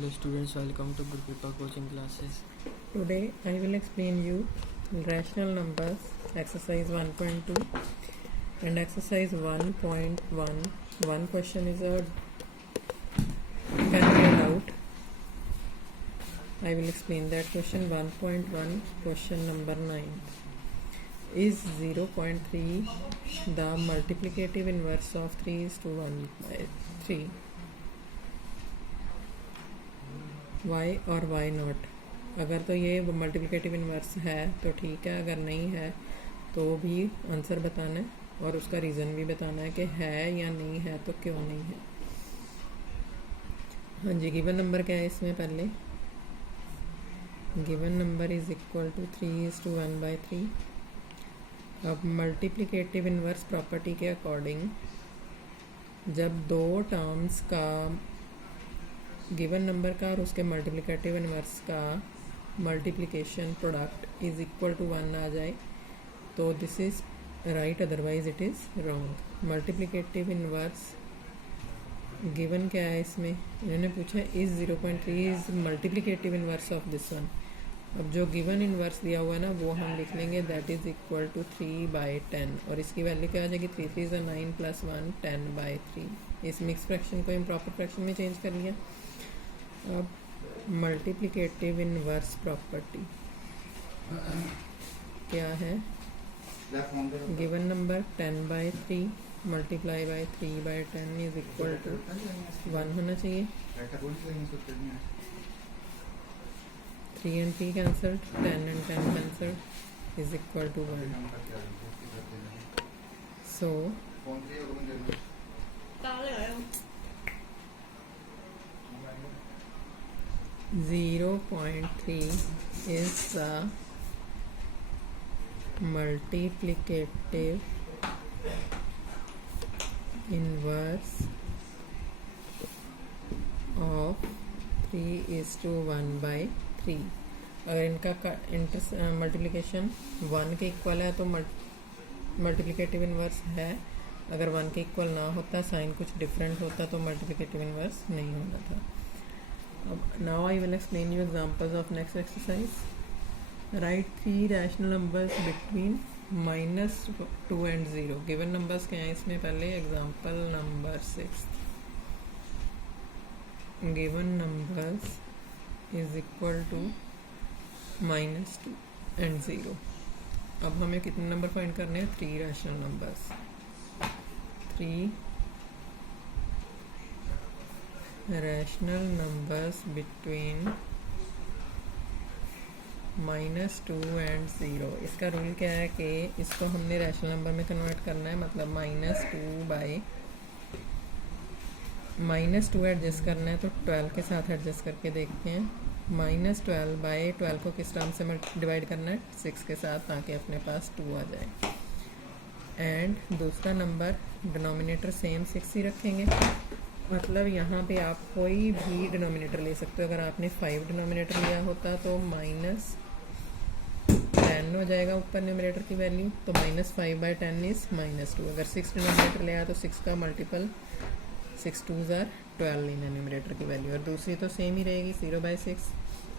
Hello students, welcome to Gurkripa coaching classes. Today I will explain you rational numbers exercise 1.2 and exercise 1.1. One question is a can out. I will explain that question. 1.1 question number 9. Is 0.3 the multiplicative inverse of 3 is to 1 by 3? Y और why not. अगर तो ये multiplicative inverse है तो ठीक है, अगर नहीं है तो भी आंसर बताना है और उसका रीज़न भी बताना है कि है या नहीं है तो क्यों नहीं है. हाँ जी, गिवन नंबर क्या है इसमें? पहले given number is equal to 3:1/3. अब मल्टीप्लिकेटिव इन्वर्स प्रॉपर्टी के अकॉर्डिंग जब दो टर्म्स का गिवन नंबर का और उसके मल्टीप्लिकेटिव इन्वर्स का multiplication product is equal to 1 आ जाए तो this is right, otherwise it is wrong. Multiplicative inverse given क्या है इसमें? इन्होंने पूछा is 0.3 is multiplicative inverse of this one. अब जो गिवन इन्वर्स दिया हुआ है ना वो हम लिख लेंगे दैट इज इक्वल टू 3/10 और इसकी वैल्यू क्या आ जाएगी? 3 3 is 9 + 1 10/3. इस मिक्स फ्रैक्शन को इम्प्रॉपर फ्रैक्शन में चेंज कर लिया. अब मल्टीप्लिकेटिव इन्वर्स प्रॉपर्टी क्या है? Given number 10/3 multiply by 3/10 is equal to 1 होना चाहिए. 3 and 3 cancelled, 10 and 10 cancelled is equal to 1. So 0.3 is the multiplicative inverse of 3:1/3. अगर इनका मल्टीप्लिकेशन 1 के इक्वल है तो मल्टीप्लिकेटिव इन्वर्स है. अगर 1 के इक्वल ना होता, साइन कुछ डिफरेंट होता तो मल्टीप्लिकेटिव इन्वर्स नहीं होना था. Now I will explain you examples of next exercise. Write 3 rational numbers between -2 and 0. Given numbers क्या हैं इसमें? पहले example number 6. Given numbers is equal to -2 and 0. अब हमें कितने नंबर फाइंड करने हैं? 3 rational numbers. 3 rational numbers between -2 and 0. इसका रूल क्या है कि इसको हमने रैशनल नंबर में कन्वर्ट करना है. मतलब -2 एडजस्ट करना है तो 12 के साथ एडजस्ट करके देखते हैं. -12/12 को किस टर्म से डिवाइड करना है? 6 के साथ, ताकि अपने पास 2 आ जाए. एंड दूसरा नंबर डिनोमिनेटर सेम 6 ही रखेंगे. मतलब यहाँ पे आप कोई भी डिनोमिनेटर ले सकते हो. अगर आपने 5 डिनोमिनेटर लिया होता तो -10 हो जाएगा ऊपर न्यूमरेटर की वैल्यू, तो -5/10 इज -2. अगर 6 डिनोमिनेटर लिया तो 6 का मल्टीपल 6 2s are 12 लेना न्यूमरेटर की वैल्यू. और दूसरी तो सेम ही रहेगी 0/6.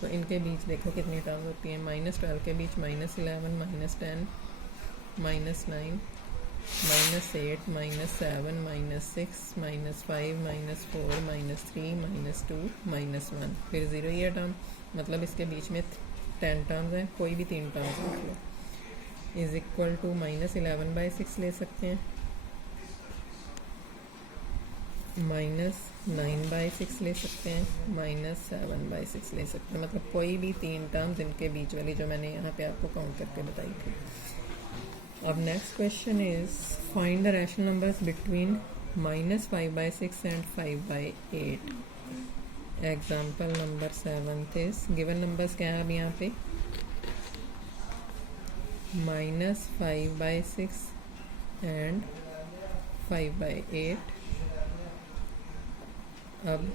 तो इनके बीच देखो कितनी टर्म्स होती हैं. -12 के बीच -11 -10 -9 -8 -7 -6 -5 -4 -3 -2 -1 फिर 0 ये टर्म. मतलब इसके बीच में 10 टर्म्स हैं, कोई भी 3 टर्म्स लिख लो. इज इक्वल टू -11/6 ले सकते हैं, -9/6 ले सकते हैं, -7/6 ले सकते हैं. मतलब कोई भी 3 टर्म्स इनके बीच वाली जो मैंने यहाँ पे आपको काउंट करके बताई थी. अब next question is find the rational numbers between -5/6 and 5/8. Example number 7 is given numbers क्या है अब यहाँ पे? -5/6 एंड 5/8. अब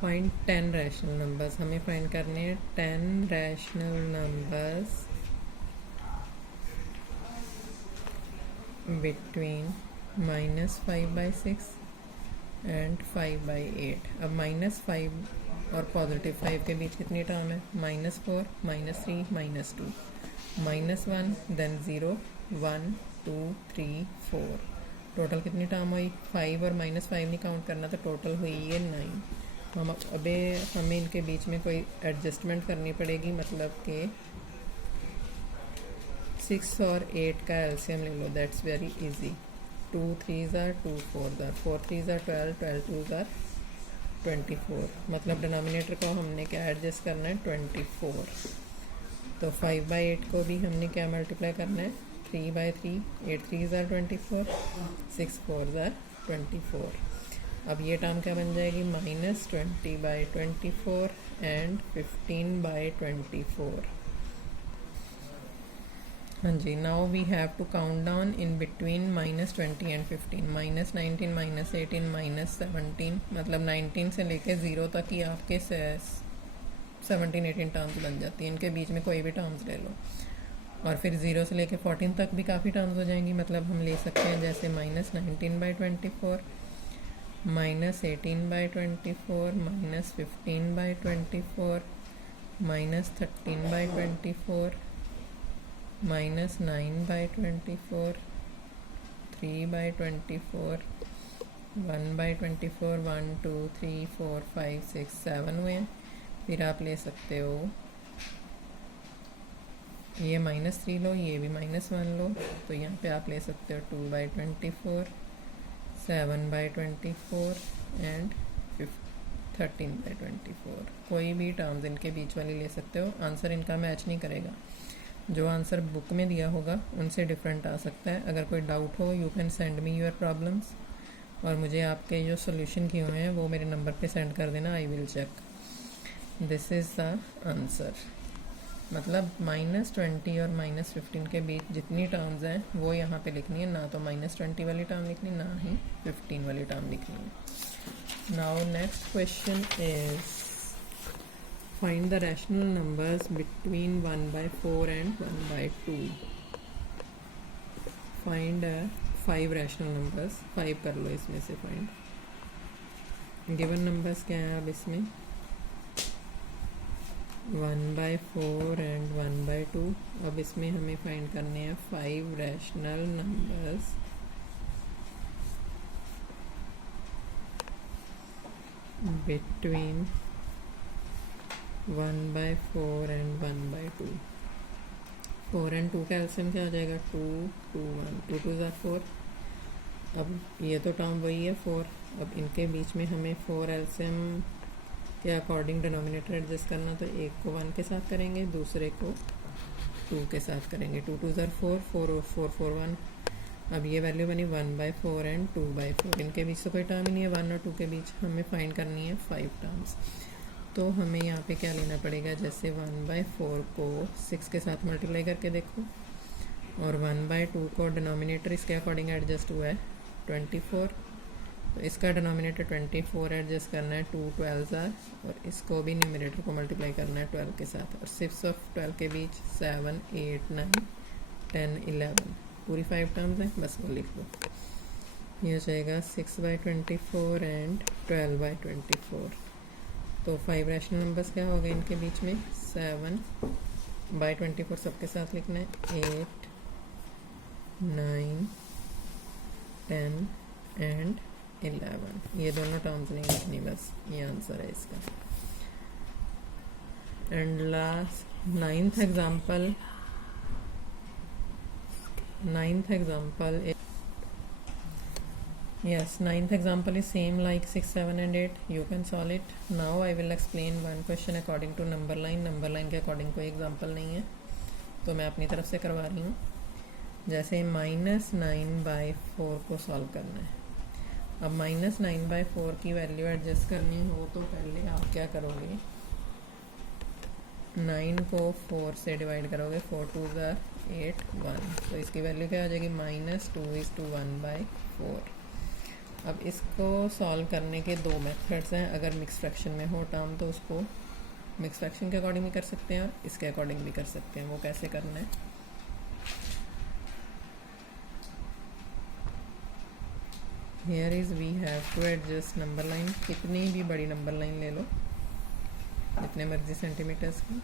फाइंड 10 रैशनल नंबर्स. हमें फाइंड करने हैं 10 रैशनल नंबर्स between -5/6 एंड 5/8। अब -5 और +5 के बीच कितनी टर्म है? -4, -3, -2, -1, देन 0, 1, 2, 3, 4। टोटल कितनी टर्म हुई? 5 और -5 नहीं काउंट करना, तो टोटल हुई ये 9। हम अबे हमें इनके बीच में कोई एडजस्टमेंट करनी पड़ेगी, मतलब कि 6 और 8 का एलसीएम ले लो, that's very easy. 2 3s are 2 4s are 4 3s are 12, 12 2s are 24। मतलब डिनोमिनेटर को हमने क्या एडजस्ट करना है? 24। तो 5/8 को भी हमने क्या मल्टीप्लाई करना है? 3/3। 8 3s are 24, 6 4s are 24। अब ये टर्म क्या बन जाएगी? -20/24 एंड 15/24। हाँ जी, now we have to count down in between -20 and 15। -19, -18, -17, मतलब 19 से लेके 0 तक ही आपके 17-18 टर्म्स बन जाती हैं। इनके बीच में कोई भी टर्म्स ले लो, और फिर 0 से लेके 14 तक भी काफ़ी टर्म्स हो जाएंगी। मतलब हम ले सकते हैं जैसे -19/24, -18/24, -15/24, -13/24, -9/24, 3/24, 1/24, 1 2 3 4 5 6 7 हुए हैं। फिर आप ले सकते हो ये -3 लो, ये भी -1 लो, तो यहाँ पे आप ले सकते हो 2/24, 7/24 एंड 13/24। कोई भी टर्म्स इनके बीच वाली ले सकते हो। आंसर इनका मैच नहीं करेगा, जो आंसर बुक में दिया होगा उनसे डिफरेंट आ सकता है। अगर कोई डाउट हो, you can send me your problems, और मुझे आपके जो सोल्यूशन किए हुए हैं वो मेरे नंबर पे सेंड कर देना, I will check. This is the answer. मतलब -20 और -15 के बीच जितनी टर्म्स हैं वो यहाँ पे लिखनी है, ना तो -20 वाली टर्म लिखनी, ना ही 15 वाली टर्म लिखनी है। Now next question is find the rational numbers between 1/4 and 1/2। Find 5 rational numbers, 5 कर लो इसमें से फाइंड। गिवन नंबर्स क्या है अब इसमें? 1/4 एंड 1/2। अब इसमें हमें फाइंड करने हैं 5 rational numbers between 1/4 and 1/2। 4 and 2 का एलसीएम क्या हो जाएगा? 2 2 1, 2 2s are 4। अब ये तो टर्म वही है 4। अब इनके बीच में हमें 4 एलसीएम के अकॉर्डिंग डिनोमिनेटर एडजस्ट करना, तो एक को 1 के साथ करेंगे, दूसरे को 2 के साथ करेंगे। 2 2s are 4, 4 और 4 4 1। अब ये वैल्यू बनी 1/4 एंड 2/4। इनके बीच तो कोई टर्म ही नहीं है, 1 और 2 के बीच। हमें फाइंड करनी है 5 टर्म्स। तो हमें यहाँ पे क्या लेना पड़ेगा? जैसे 1/4 को 6 के साथ मल्टीप्लाई करके देखो, और 1/2 को डिनोमिनेटर इसके अकॉर्डिंग एडजस्ट हुआ है 24, तो इसका डिनोमिनेटर 24 एडजस्ट करना है, 2 12s are, और इसको भी न्यूमरेटर को मल्टीप्लाई करना है 12 के साथ, और 6 और 12 के बीच 7 8 9 10 11 पूरी 5 टर्म्स हैं, बस वो लिख लो। ये हो जाएगा 6/24 एंड 12/24। तो 5 रैशनल नंबर्स क्या हो गए इनके बीच में? 7/24 सबके साथ लिखना है, 8 9 10 एंड 11। ये दोनों टर्म्स नहीं लिखनी, बस ये आंसर है इसका। And last ninth example is same like 6 7 and 8. You can solve it. Now I will explain one question according to number line के अकॉर्डिंग कोई एग्जाम्पल नहीं है, तो मैं अपनी तरफ से करवा रही हूँ। जैसे -9/4 को सॉल्व करना है। अब -9/4 की वैल्यू एडजस्ट करनी हो तो पहले आप क्या करोगे? 9 को 4 से डिवाइड करोगे, 4 2s are 8 1, तो इसकी वैल्यू क्या हो जाएगी? -2:1/4। अब इसको सॉल्व करने के 2 मेथड्स हैं। अगर मिक्स फ्रैक्शन में हो टर्म तो उसको मिक्स फ्रैक्शन के अकॉर्डिंग भी कर सकते हैं और इसके अकॉर्डिंग भी कर सकते हैं। वो कैसे करना है? Here is we have to adjust number line, कितनी भी बड़ी नंबर लाइन ले लो, जितने मर्जी सेंटीमीटर्स की,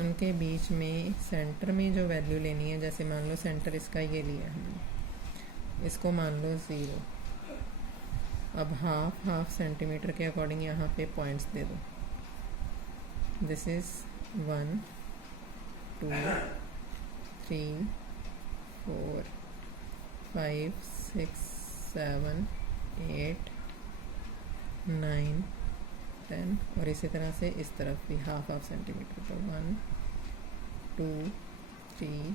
उनके बीच में सेंटर में जो वैल्यू लेनी है, जैसे मान लो सेंटर इसका ये लिया हमने, इसको मान लो 0। अब हाफ सेंटीमीटर के अकॉर्डिंग यहाँ पे पॉइंट्स दे दो। दिस इज़ 1 2 3 4 5 6 7 8 9 10, और इसी तरह से इस तरफ भी हाफ सेंटीमीटर पर 1 2 3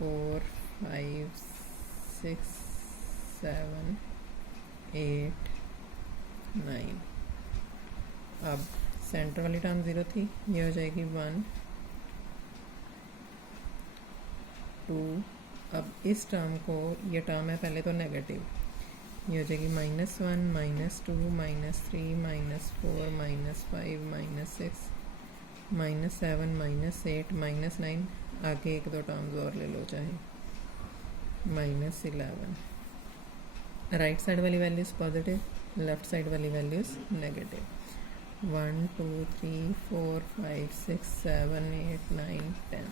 4 5 6 7 8 9। अब सेंटर वाली टर्म 0 थी, ये हो जाएगी 1 2। अब इस टर्म को, ये टर्म है पहले तो नेगेटिव, ये हो जाएगी -1 -2 -3 -4 -5 -6 -7 -8 -9, आगे 1-2 टर्म्स और ले लो चाहे, -11। राइट साइड वाली वैल्यूज़ पॉजिटिव, लेफ्ट साइड वाली वैल्यूज़ नेगेटिव। 1 2 3 4 5 6 7 8 9 10।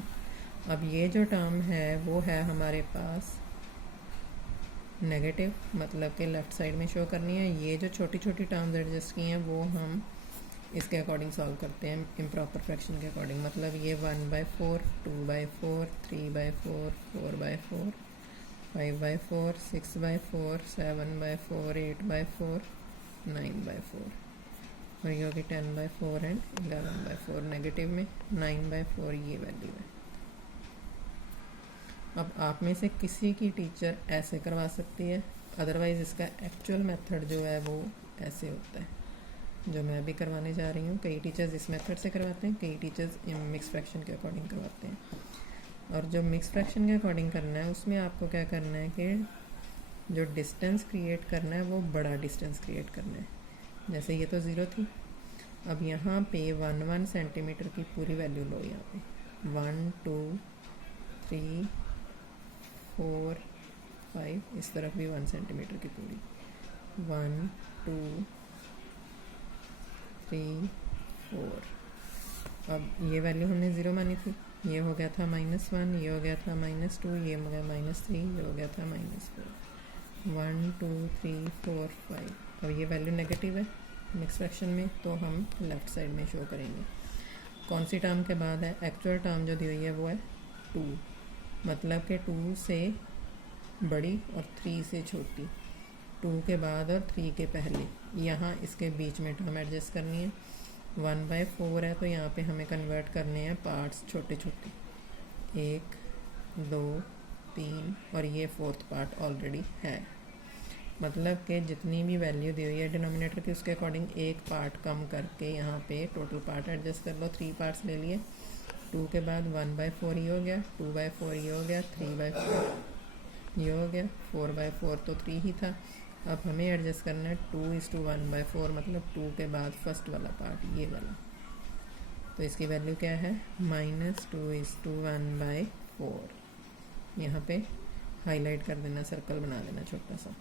अब ये जो टर्म है वो है हमारे पास नेगेटिव, मतलब कि लेफ़्ट साइड में शो करनी है। ये जो छोटी छोटी टर्म्स एडजस्ट की हैं वो हम इसके अकॉर्डिंग सॉल्व करते हैं, इम्प्रॉपर फ्रैक्शन के अकॉर्डिंग। मतलब ये 1/4 2/4 3/4 4/4 5/4 6/4 7/4 8/4 9/4, और ये होगी 10/4 एंड 11/4 नेगेटिव में। 9/4 ये वैल्यू है। अब आप में से किसी की टीचर ऐसे करवा सकती है, अदरवाइज़ इसका एक्चुअल मेथड जो है वो ऐसे होता है जो मैं अभी करवाने जा रही हूँ। कई टीचर्स इस मेथड से करवाते हैं, कई टीचर्स मिक्स फ्रैक्शन के अकॉर्डिंग करवाते हैं। और जो मिक्स फ्रैक्शन के अकॉर्डिंग करना है उसमें आपको क्या करना है कि जो डिस्टेंस क्रिएट करना है वो बड़ा डिस्टेंस क्रिएट करना है। जैसे ये तो 0 थी, अब यहाँ पे 1 सेंटीमीटर की पूरी वैल्यू लो। यहाँ पे 1 2 3 4 5, इस तरफ भी 1 सेंटीमीटर की पूरी, 1 2 3 4। अब ये वैल्यू हमने 0 मानी थी, ये हो गया था -1, ये हो गया था -2, ये हो गया -3, ये हो गया था -4। 1 2 3 4 5। अब ये वैल्यू नेगेटिव है मिक्स फ्रैक्शन में, तो हम लेफ़्ट साइड में शो करेंगे। कौन सी टर्म के बाद है? एक्चुअल टर्म जो दी हुई है वो है 2, मतलब कि 2 से बड़ी और 3 से छोटी, 2 के बाद और 3 के पहले, यहाँ इसके बीच में टर्म एडजस्ट करनी है। 1/4 है तो यहाँ पे हमें कन्वर्ट करने हैं पार्ट्स छोटे छोटे, 1 2 3, और ये 4th पार्ट ऑलरेडी है। मतलब कि जितनी भी वैल्यू दी हुई है डिनोमिनेटर की उसके अकॉर्डिंग एक पार्ट कम करके यहाँ पे टोटल पार्ट एडजस्ट कर लो। 3 पार्ट्स ले लिए, 2 के बाद 1/4 ये हो गया, 2/4 ये हो गया, 3/4 ये हो गया, 4/4 तो 3 ही था। अब हमें एडजस्ट करना है 2:1/4, मतलब 2 के बाद फर्स्ट वाला पार्ट ये वाला, तो इसकी वैल्यू क्या है? -2:1/4। यहाँ पे हाईलाइट कर देना, सर्कल बना देना छोटा सा।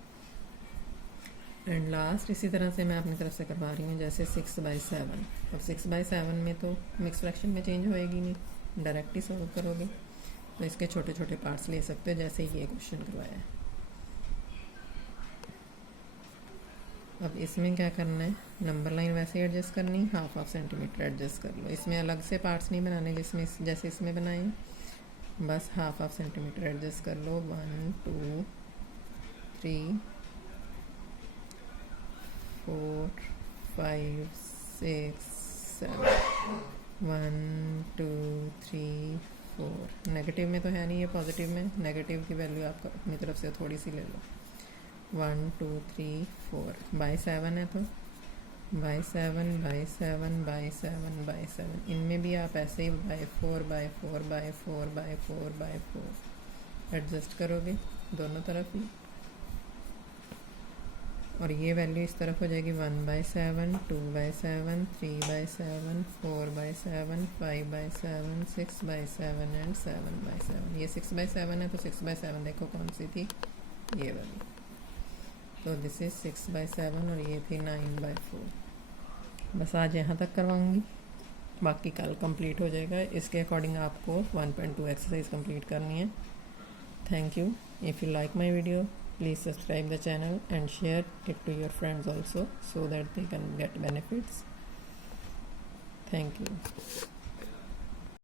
एंड लास्ट इसी तरह से मैं अपनी तरफ से करवा रही हूँ, जैसे 6/7। अब 6/7 में तो मिक्स फ्रैक्शन में चेंज होएगी नहीं, डायरेक्ट ही सॉल्व करोगे, तो इसके छोटे छोटे पार्ट्स ले सकते हो, जैसे ये क्वेश्चन करवाया है। अब इसमें क्या करना है? नंबर लाइन वैसे ही एडजस्ट करनी, हाफ सेंटीमीटर एडजस्ट कर लो। इसमें अलग से पार्ट्स नहीं बनाने जिसमें जैसे इसमें बनाए, बस हाफ सेंटीमीटर एडजस्ट कर लो। 1 2 3 4 5 6 7 1 2 3 4। नेगेटिव में तो है नहीं, ये पॉजिटिव में। नेगेटिव की वैल्यू आप अपनी तरफ से थोड़ी सी ले लो। 1 2 3 4 /7 है तो बाई 7 इनमें भी आप ऐसे ही बाई 4 एडजस्ट करोगे दोनों तरफ ही, और ये वैल्यू इस तरफ हो जाएगी 1/7 2/7 3/7 4/7 5/7 6/7 एंड 7/7। ये 6/7 है तो 6/7 देखो कौन सी थी, ये वाली। तो दिस इज 6/7 और ये थी 9/4। बस आज यहाँ तक करवाऊँगी, बाकी कल कंप्लीट हो जाएगा। इसके अकॉर्डिंग आपको 1.2 एक्सरसाइज कंप्लीट करनी है। Thank you. If you like my video, please subscribe the channel and share it to your friends also so that they can get benefits. Thank you.